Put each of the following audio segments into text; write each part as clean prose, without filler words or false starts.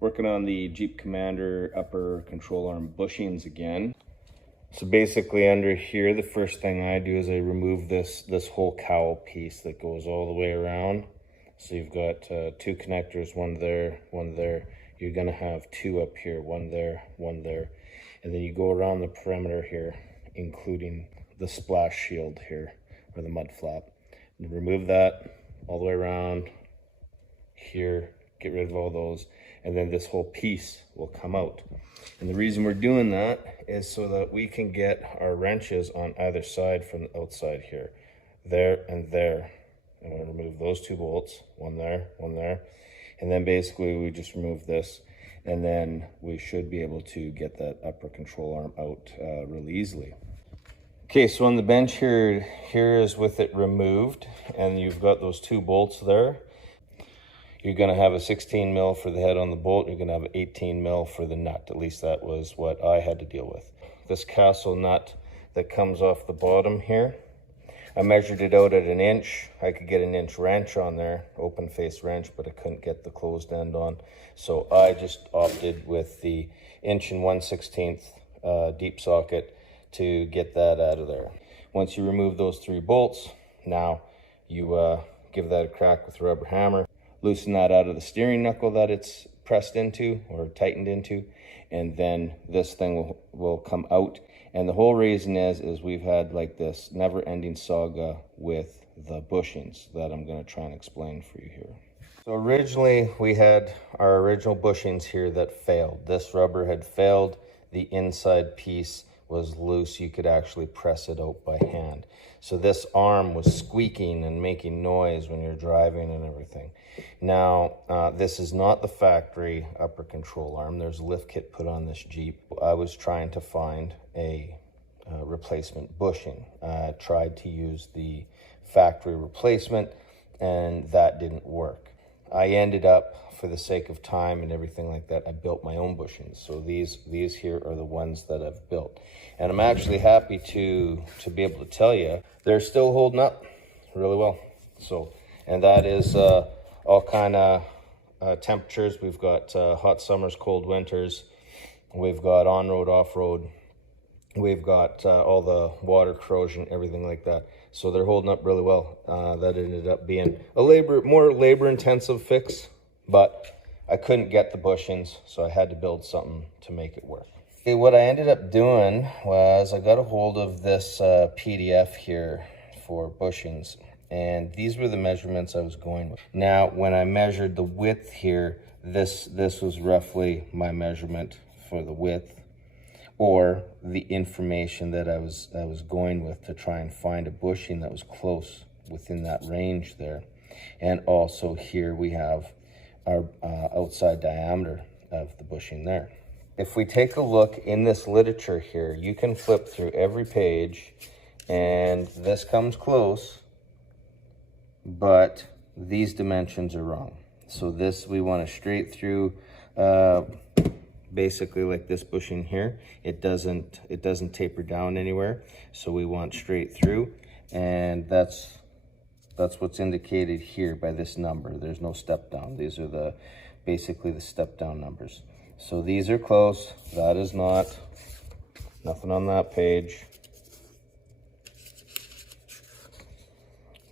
Working on the Jeep Commander upper control arm bushings again. So basically under here, the first thing I do is I remove this whole cowl piece that goes all the way around. So you've got two connectors, one there, one there. You're gonna have two up here, one there, one there. And then you go around the perimeter here, including the splash shield here, or the mud flap. And remove that all the way around here, get rid of all those, and then this whole piece will come out. And the reason we're doing that is so that we can get our wrenches on either side from the outside here, there and there. I'm going to remove those two bolts, one there, and then basically we just remove this, and then we should be able to get that upper control arm out really easily. Okay, so on the bench here is with it removed, and you've got those two bolts there. You're going to have a 16 mil for the head on the bolt. You're going to have 18 mil for the nut. At least that was what I had to deal with. This castle nut that comes off the bottom here, I measured it out at 1 inch. I could get 1 inch wrench on there, open face wrench, but I couldn't get the closed end on. So I just opted with the 1 1/16 deep socket to get that out of there. Once you remove those 3 bolts, now you give that a crack with a rubber hammer. Loosen that out of the steering knuckle that it's pressed into or tightened into, and then this thing will come out. And the whole reason is we've had like this never-ending saga with the bushings that I'm going to try and explain for you here. So originally we had our original bushings here that failed. This rubber had failed. The inside piece was loose. You could actually press it out by hand. So this arm was squeaking and making noise when you're driving and everything. Now, this is not the factory upper control arm. There's a lift kit put on this Jeep. I was trying to find a replacement bushing. I tried to use the factory replacement, and that didn't work. I ended up, for the sake of time and everything like that, I built my own bushings. So these here are the ones that I've built. And I'm actually happy to be able to tell you, they're still holding up really well. So, and that is all kind of temperatures. We've got hot summers, cold winters. We've got on-road, off-road. We've got all the water corrosion, everything like that. So they're holding up really well. That ended up being a more labor-intensive fix, but I couldn't get the bushings, so I had to build something to make it work. Okay, what I ended up doing was I got a hold of this PDF here for bushings, and these were the measurements I was going with. Now, when I measured the width here, this was roughly my measurement for the width, or the information that I was going with to try and find a bushing that was close within that range there. And also here we have our outside diameter of the bushing there. If we take a look in this literature here, you can flip through every page, and this comes close, but these dimensions are wrong. So this, we want a straight through, basically like this bushing here. It doesn't taper down anywhere, so we want straight through, and that's what's indicated here by this number. There's no step down. These are basically the step down numbers. So these are close. That is not. Nothing on that page.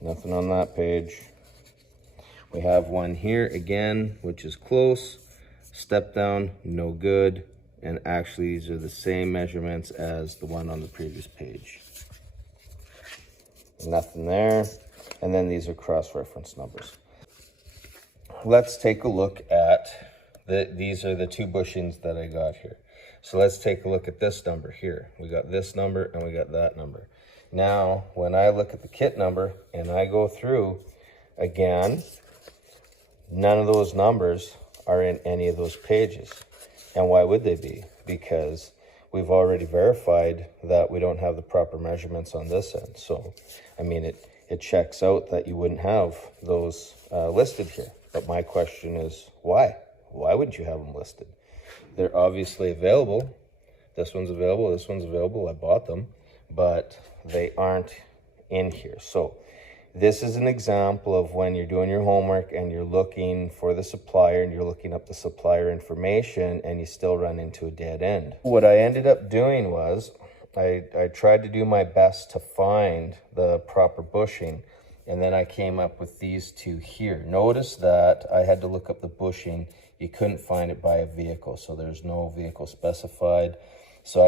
Nothing on that page. We have one here again, which is close. Step down, no good. And actually, these are the same measurements as the one on the previous page. Nothing there. And then these are cross-reference numbers. Let's take a look at these are the 2 bushings that I got here. So let's take a look at this number here. We got this number and we got that number. Now, when I look at the kit number and I go through again, none of those numbers are in any of those pages. And why would they be? Because we've already verified that we don't have the proper measurements on this end. So, I mean, it checks out that you wouldn't have those listed here. But my question is, why? Why wouldn't you have them listed? They're obviously available. This one's available, this one's available. I bought them, but they aren't in here. So This is an example of when you're doing your homework and you're looking for the supplier and you're looking up the supplier information and you still run into a dead end. What I ended up doing was I tried to do my best to find the proper bushing, and then I came up with these two here. Notice that I had to look up the bushing. You couldn't find it by a vehicle, so there's no vehicle specified. So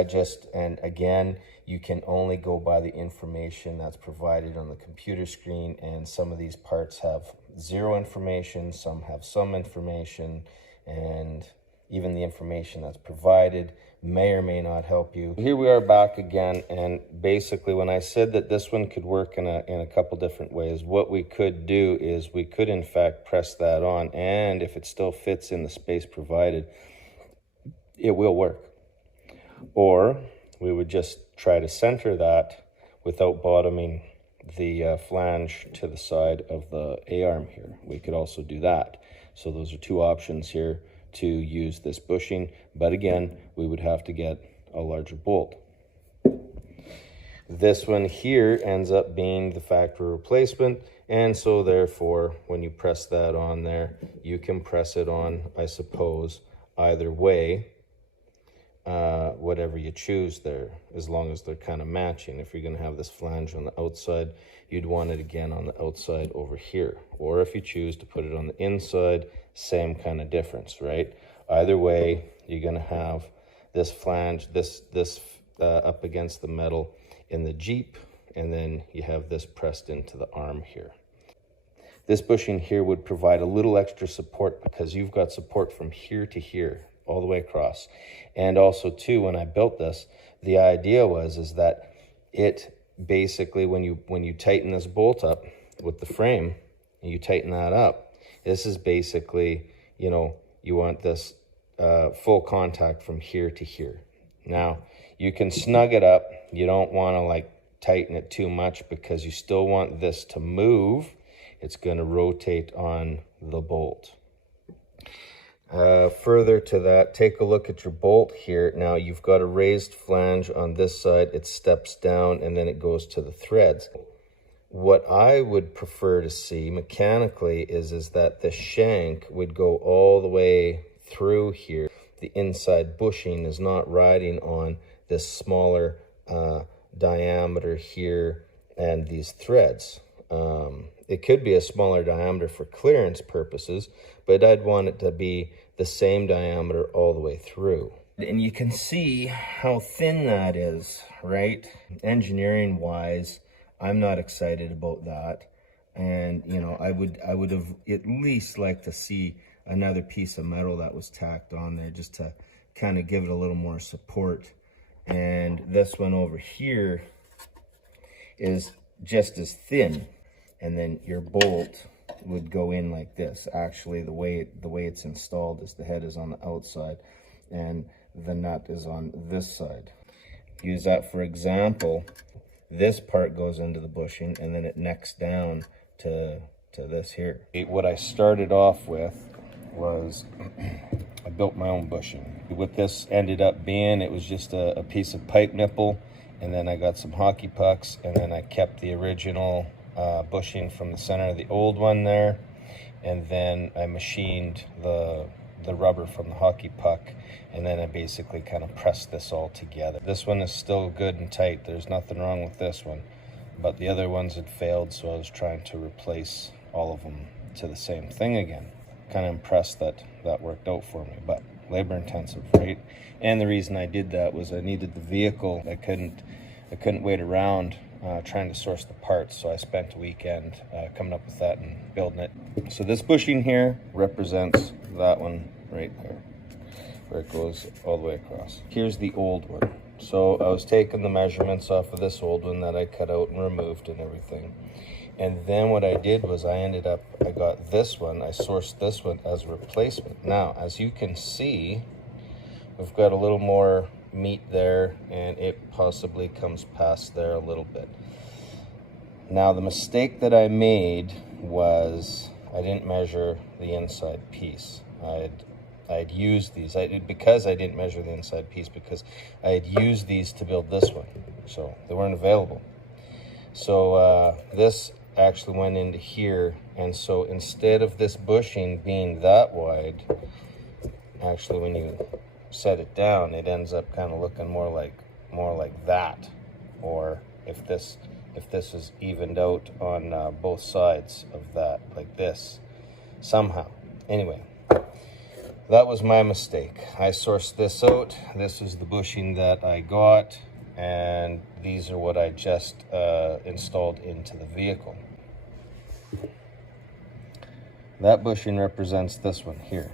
and again, you can only go by the information that's provided on the computer screen, and some of these parts have zero information, some have some information, and even the information that's provided may or may not help you. Here we are back again, and basically when I said that this one could work in a couple different ways, what we could do is we could in fact press that on, and if it still fits in the space provided, it will work. Or we would just try to center that without bottoming the flange to the side of the A-arm here. We could also do that. So those are two options here to use this bushing, but again, we would have to get a larger bolt. This one here ends up being the factory replacement, and so therefore when you press that on there, you can press it on, I suppose, either way, whatever you choose there, as long as they're kind of matching. If you're going to have this flange on the outside, you'd want it again on the outside over here. Or if you choose to put it on the inside, same kind of difference, right? Either way, you're going to have this flange, this up against the metal in the Jeep, and then you have this pressed into the arm here. This bushing here would provide a little extra support because you've got support from here to here, all the way across. And also too, when I built this, the idea is that it basically, when you tighten this bolt up with the frame, and you tighten that up, this is basically, you know, you want this full contact from here to here. Now, you can snug it up. You don't want to like tighten it too much because you still want this to move. It's going to rotate on the bolt. Further to that, take a look at your bolt here. Now you've got a raised flange on this side. It steps down and then it goes to the threads. What I would prefer to see mechanically is that the shank would go all the way through here. The inside bushing is not riding on this smaller diameter here and these threads. It could be a smaller diameter for clearance purposes, but I'd want it to be the same diameter all the way through. And you can see how thin that is, right? Engineering wise, I'm not excited about that. And you know, I would have at least liked to see another piece of metal that was tacked on there just to kind of give it a little more support. And this one over here is just as thin. And then your bolt would go in like this. Actually, the way it's installed is the head is on the outside and the nut is on this side. Use that for example. This part goes into the bushing and then it necks down to this here. What I started off with was I built my own bushing. What this ended up being, it was just a piece of pipe nipple, and then I got some hockey pucks, and then I kept the original bushing from the center of the old one there, and then I machined the rubber from the hockey puck, and then I basically kind of pressed this all together. This one is still good and tight. There's nothing wrong with this one, but the other ones had failed, so I was trying to replace all of them to the same thing again. Kind of impressed that worked out for me, but labor intensive, right? And the reason I did that was I needed the vehicle. I couldn't wait around trying to source the parts, so I spent a weekend coming up with that and building it. So this bushing here represents that one right there, where it goes all the way across. Here's the old one. So I was taking the measurements off of this old one that I cut out and removed and everything. And then what I did was I got this one, I sourced this one as a replacement. Now, as you can see, we've got a little more meat there, and it possibly comes past there a little bit. Now, the mistake that I made was I didn't measure the inside piece. I'd used these, because I didn't measure the inside piece, because I had used these to build this one, so they weren't available. So this actually went into here, and so instead of this bushing being that wide, actually when you set it down, it ends up kind of looking more like that. Or if this is evened out on both sides of that, like this, somehow. Anyway, that was my mistake. I sourced this out. This is the bushing that I got, and these are what I just installed into the vehicle. That bushing represents this one here.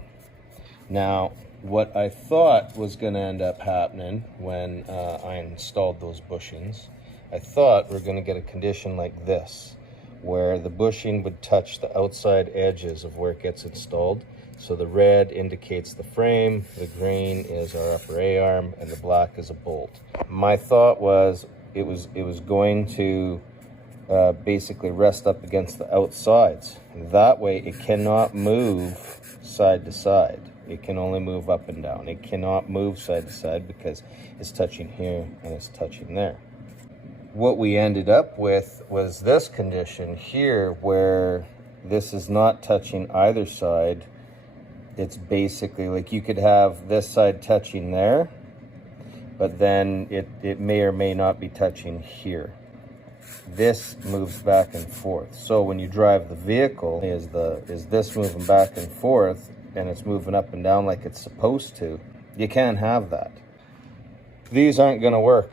Now, what I thought was going to end up happening when I installed those bushings, I thought we're going to get a condition like this, where the bushing would touch the outside edges of where it gets installed. So the red indicates the frame, the green is our upper A-arm, and the black is a bolt. My thought was it was going to basically rest up against the outsides. That way it cannot move side to side. It can only move up and down. It cannot move side to side because it's touching here and it's touching there. What we ended up with was this condition here where this is not touching either side. It's basically like you could have this side touching there, but then it may or may not be touching here. This moves back and forth. So when you drive the vehicle, is this moving back and forth and it's moving up and down like it's supposed to? You can't have that. These aren't going to work.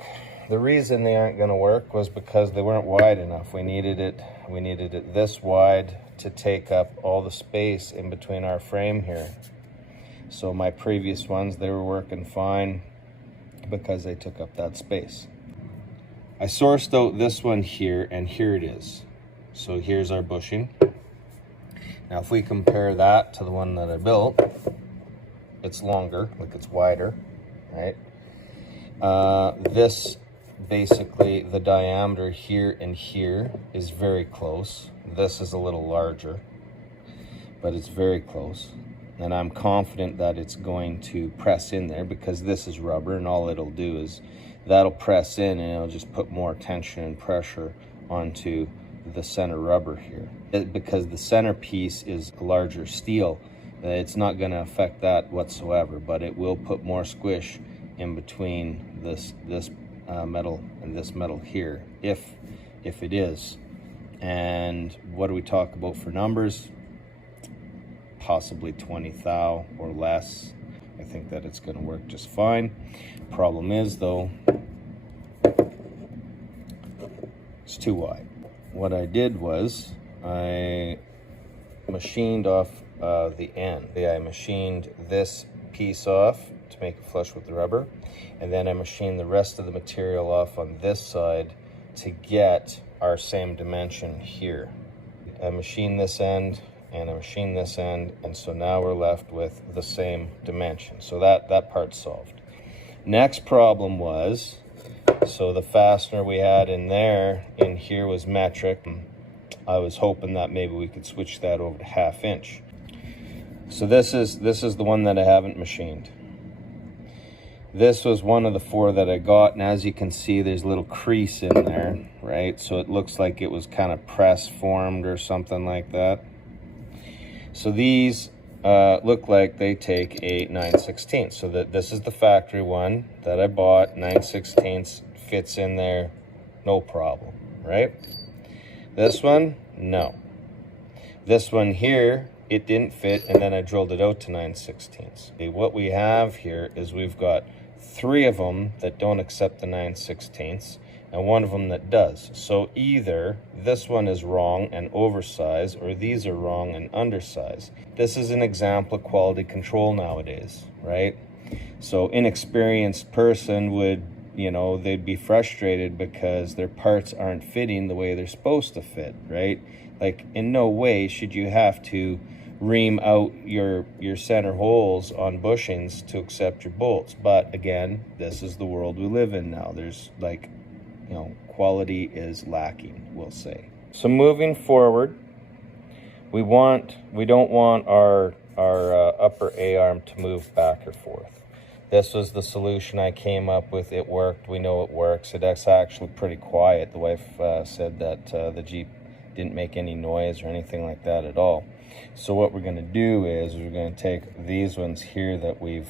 The reason they aren't going to work was because they weren't wide enough. We needed it this wide to take up all the space in between our frame here. So my previous ones, they were working fine because they took up that space. I sourced out this one here, and here it is. So here's our bushing. Now if we compare that to the one that I built, it's longer, like it's wider, right? This basically, the diameter here and here is very close. This is a little larger, but it's very close. And I'm confident that it's going to press in there because this is rubber, and all it'll do is that'll press in and it'll just put more tension and pressure onto the center rubber here. Because the center piece is a larger steel, it's not going to affect that whatsoever, but it will put more squish in between this metal and this metal here, if it is. And what do we talk about for numbers? Possibly 20 thou or less. I think that it's going to work just fine. Problem is though, it's too wide. What I did was I machined off the end. I machined this piece off to make it flush with the rubber, and then I machined the rest of the material off on this side to get our same dimension here. I machined this end and I machined this end, and so now we're left with the same dimension. So that part's solved. Next problem was, so the fastener we had in here was metric. I was hoping that maybe we could switch that over to 1/2 inch. So this is the one that I haven't machined. This was one of the 4 that I got, and as you can see, there's a little crease in there, right? So it looks like it was kind of press formed or something like that. So these look like they take a 9/16. So this is the factory one that I bought. 9/16 fits in there, no problem, right? This one, no. This one here, it didn't fit, and then I drilled it out to 9/16. What we have here is we've got 3 of them that don't accept the 9/16 and 1 of them that does. So either this one is wrong and oversized, or these are wrong and undersized. This is an example of quality control nowadays, right? So inexperienced person would, they'd be frustrated because their parts aren't fitting the way they're supposed to fit, right? Like, in no way should you have to ream out your center holes on bushings to accept your bolts. But again, this is the world we live in now. There's quality is lacking, we'll say. So moving forward, we don't want our upper A-arm to move back or forth. This was the solution I came up with. It worked. We know it works. It's actually pretty quiet. The wife said that the Jeep didn't make any noise or anything like that at all. So what we're going to do is we're going to take these ones here that we've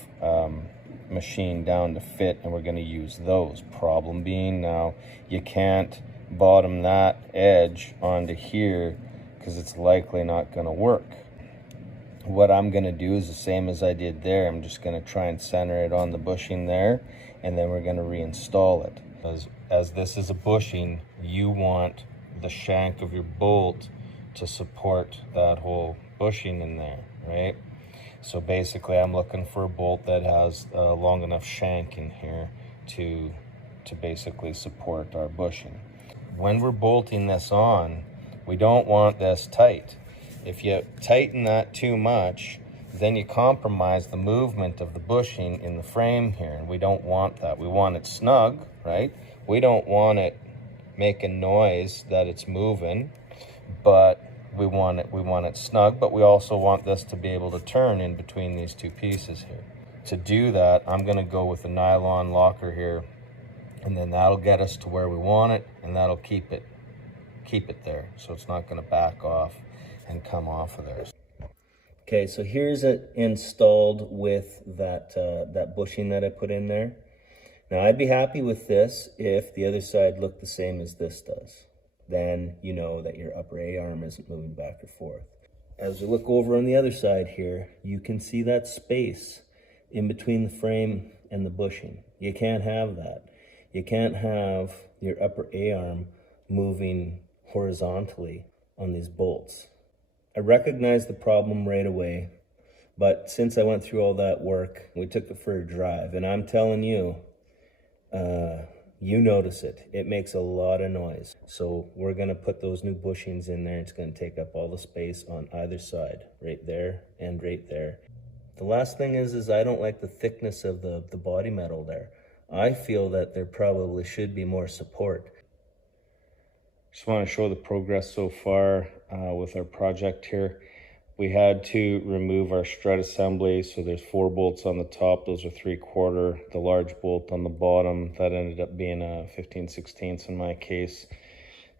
machined down to fit, and we're going to use those. Problem being, now you can't bottom that edge onto here because it's likely not going to work. What I'm going to do is the same as I did there. I'm just going to try and center it on the bushing there, and then we're going to reinstall it. As this is a bushing, you want the shank of your bolt to support that whole bushing in there, right? So basically I'm looking for a bolt that has a long enough shank in here to basically support our bushing. When we're bolting this on, we don't want this tight. If you tighten that too much, then you compromise the movement of the bushing in the frame here, and we don't want that. We want it snug, right? We don't want it making noise that it's moving, but we want it snug, but we also want this to be able to turn in between these two pieces here. To do that, I'm going to go with a nylon locker here, and then that'll get us to where we want it, and that'll keep it there, so it's not going to back off and come off of there. Okay, so here's it installed with that bushing that I put in there. Now I'd be happy with this if the other side looked the same as this does. Then you know that your upper A-arm isn't moving back or forth. As we look over on the other side here, you can see that space in between the frame and the bushing. You can't have that. You can't have your upper A-arm moving horizontally on these bolts. I recognized the problem right away, but since I went through all that work, we took it for a drive, and I'm telling you, you notice it. It makes a lot of noise. So we're gonna put those new bushings in there. It's gonna take up all the space on either side, right there and right there. The last thing is I don't like the thickness of the body metal there. I feel that there probably should be more support. Just want to show the progress so far with our project here. We had to remove our strut assembly, so there's 4 bolts on the top. Those are 3/4. The large bolt on the bottom, that ended up being a 15/16 in my case.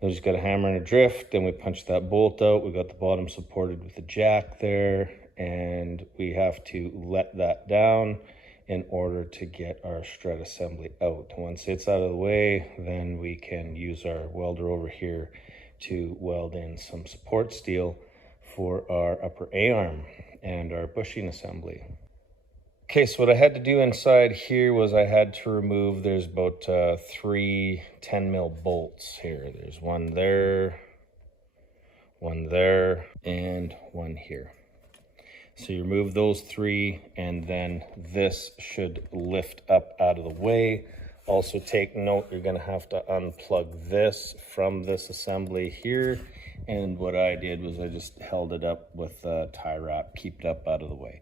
I just got a hammer and a drift, and we punched that bolt out. We got the bottom supported with the jack there, and we have to let that down in order to get our strut assembly out. Once it's out of the way, then we can use our welder over here to weld in some support steel for our upper A-arm and our bushing assembly. Okay, so what I had to do inside here was I had to remove, there's about 3 10 mil bolts here. There's one there, and one here. So you remove those 3, and then this should lift up out of the way. Also take note, you're gonna have to unplug this from this assembly here. And what I did was I just held it up with a tie wrap, keep it up out of the way.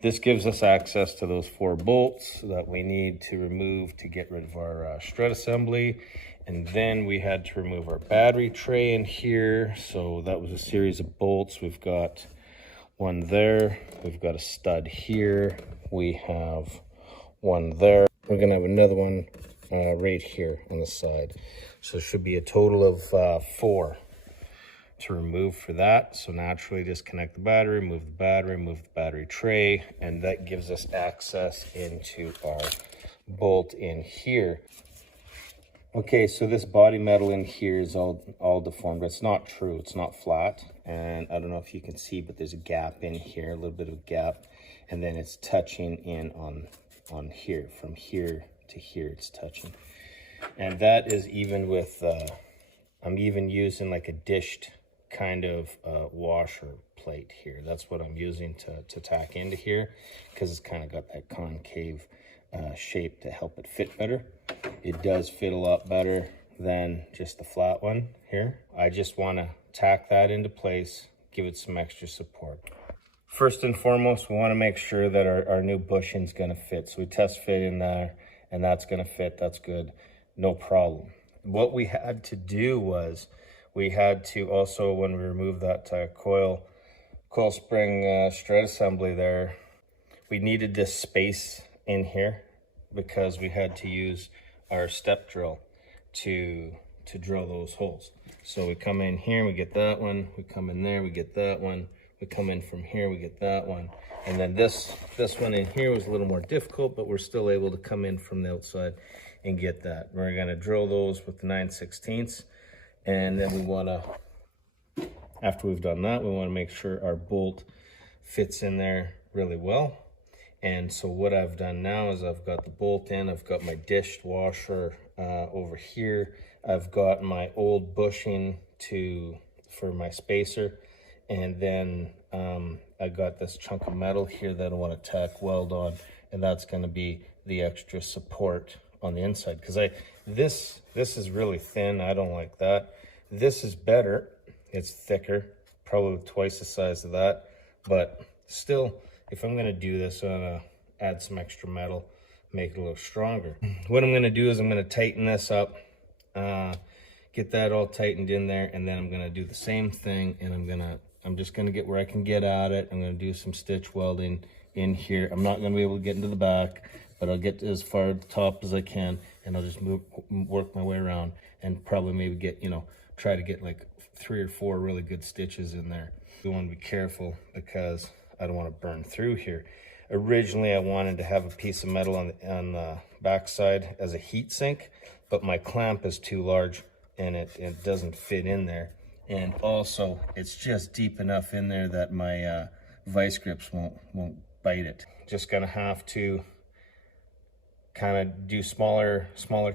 This gives us access to those 4 bolts that we need to remove to get rid of our strut assembly. And then we had to remove our battery tray in here. So that was a series of bolts. We've got one there, we've got a stud here, we have one there. We're gonna have another one right here on the side. So it should be a total of 4 to remove for that. So naturally disconnect the battery, move the battery tray, and that gives us access into our bolt in here. Okay, so this body metal in here is all deformed. It's not true, it's not flat. And I don't know if you can see, but there's a gap in here, a little bit of a gap. And then it's touching in on here, from here to here it's touching. And that is even with, I'm even using like a dished kind of washer plate here. That's what I'm using to tack into here, because it's kind of got that concave shape to help it fit better. It does fit a lot better than just the flat one here. I just want to tack that into place, give it some extra support. First and foremost, we want to make sure that our new bushing is going to fit. So we test fit in there, and that's going to fit. That's good, no problem. What we had to do was we had to also, when we removed that coil spring strut assembly there, we needed this space in here because we had to use our step drill to to drill those holes. So we come in here, we get that one, we come in there, we get that one, we come in from here, we get that one. And then this one in here was a little more difficult, but we're still able to come in from the outside and get that. We're gonna drill those with the 9/16, and then we wanna, after we've done that, we wanna make sure our bolt fits in there really well. And so what I've done now is I've got the bolt in, I've got my dished washer over here, I've got my old bushing for my spacer, and then I got this chunk of metal here that I want to tack weld on, and that's going to be the extra support on the inside, because this is really thin. I don't like that. This is better, it's thicker, probably twice the size of that, but still, if I'm going to do this, I'm going to add some extra metal, make it a little stronger. What I'm going to do is I'm going to tighten this up, get that all tightened in there, and then I'm going to do the same thing, and I'm just going to get where I can get at it. I'm going to do some stitch welding in here. I'm not going to be able to get into the back, but I'll get as far at the top as I can, and I'll just work my way around, and probably maybe get, try to get like 3 or 4 really good stitches in there. We want to be careful because I don't want to burn through here. Originally, I wanted to have a piece of metal on the backside as a heat sink, but my clamp is too large and it doesn't fit in there. And also, it's just deep enough in there that my vice grips won't bite it. Just gonna have to kind of do smaller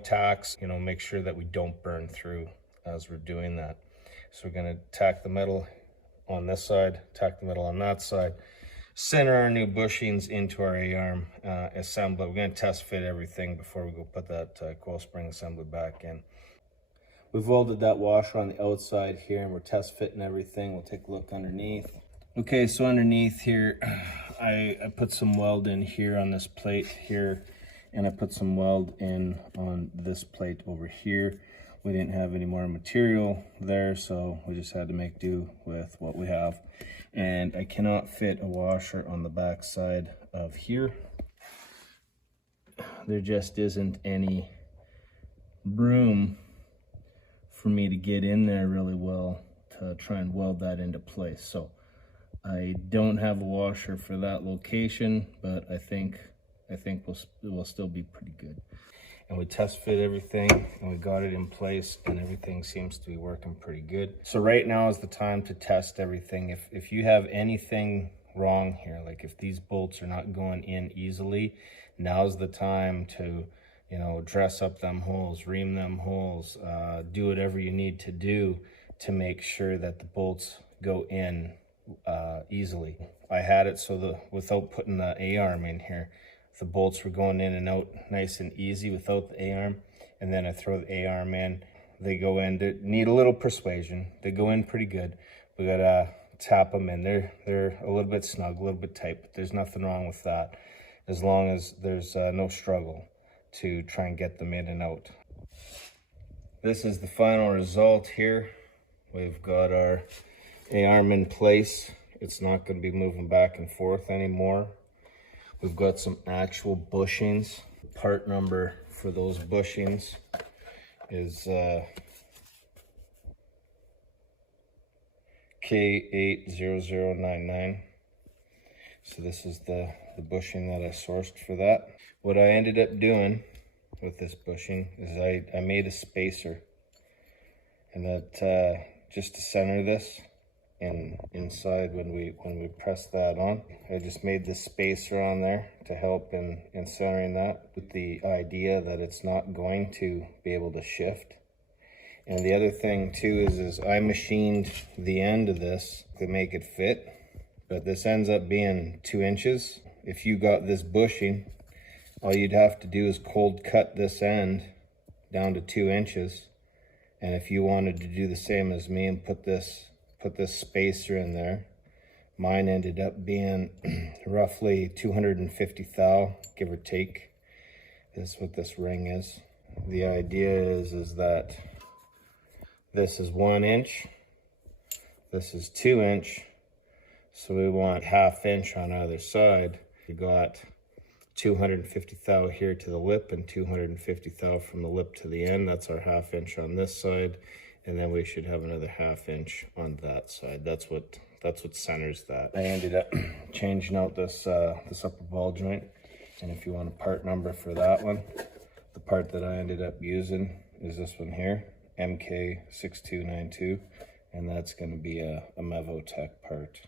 tacks, make sure that we don't burn through as we're doing that. So we're gonna tack the metal on this side, tack the metal on that side, center our new bushings into our A-arm assembly. We're going to test fit everything before we go put that coil spring assembly back in. We've welded that washer on the outside here, and we're test fitting everything. We'll take a look underneath. Okay, so underneath here, I put some weld in here on this plate here, and I put some weld in on this plate over here. We didn't have any more material there, so we just had to make do with what we have. And I cannot fit a washer on the back side of here. There just isn't any room for me to get in there really well to try and weld that into place. So I don't have a washer for that location, but I think we'll still be pretty good. And we test fit everything, and we got it in place, and everything seems to be working pretty good. So right now is the time to test everything. If you have anything wrong here, like if these bolts are not going in easily, now's the time to, dress up them holes, ream them holes, do whatever you need to do to make sure that the bolts go in easily. I had it so without putting the A-arm in here, the bolts were going in and out nice and easy without the A-arm, and then I throw the A-arm in. They go in, they need a little persuasion. They go in pretty good. We gotta tap them in. They're a little bit snug, a little bit tight, but there's nothing wrong with that, as long as there's no struggle to try and get them in and out. This is the final result here. We've got our A-arm in place. It's not gonna be moving back and forth anymore. We've got some actual bushings. Part number for those bushings is K80099. So this is the bushing that I sourced for that. What I ended up doing with this bushing is I made a spacer, and that just to center this inside when we press that on, I just made this spacer on there to help in centering that, with the idea that it's not going to be able to shift. And the other thing too is I machined the end of this to make it fit, but this ends up being 2 inches. If you got this bushing, all you'd have to do is cold cut this end down to 2 inches. And if you wanted to do the same as me and put this spacer in there, mine ended up being roughly 250 thou, give or take. This is what this ring is. The idea is that this is 1 inch, this is 2 inch, so we want 1/2 inch on either side. We got 250 thou here to the lip and 250 thou from the lip to the end. That's our 1/2 inch on this side, and then we should have another 1/2 inch on that side. That's what centers that. I ended up changing out this this upper ball joint, and if you want a part number for that one, the part that I ended up using is this one here, MK6292, and that's going to be a Mevotech part.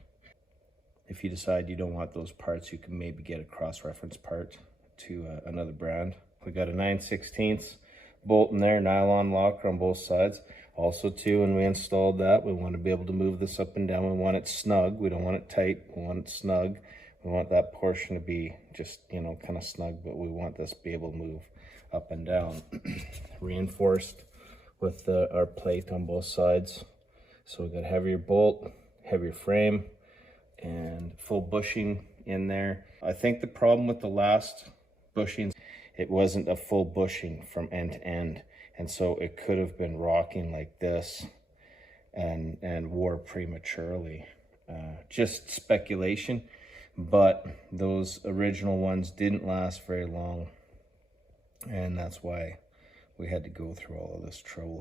If you decide you don't want those parts, you can maybe get a cross-reference part to another brand. We got a 9/16 bolt in there, nylon locker on both sides. Also too, when we installed that, we want to be able to move this up and down. We want it snug. We don't want it tight. We want it snug. We want that portion to be just, you know, kind of snug, but we want this to be able to move up and down. Reinforced with our plate on both sides. So we got a heavier bolt, heavier frame, and full bushing in there. I think the problem with the last bushings, it wasn't a full bushing from end to end, and so it could have been rocking like this and wore prematurely. Just speculation, but those original ones didn't last very long, and that's why we had to go through all of this trouble.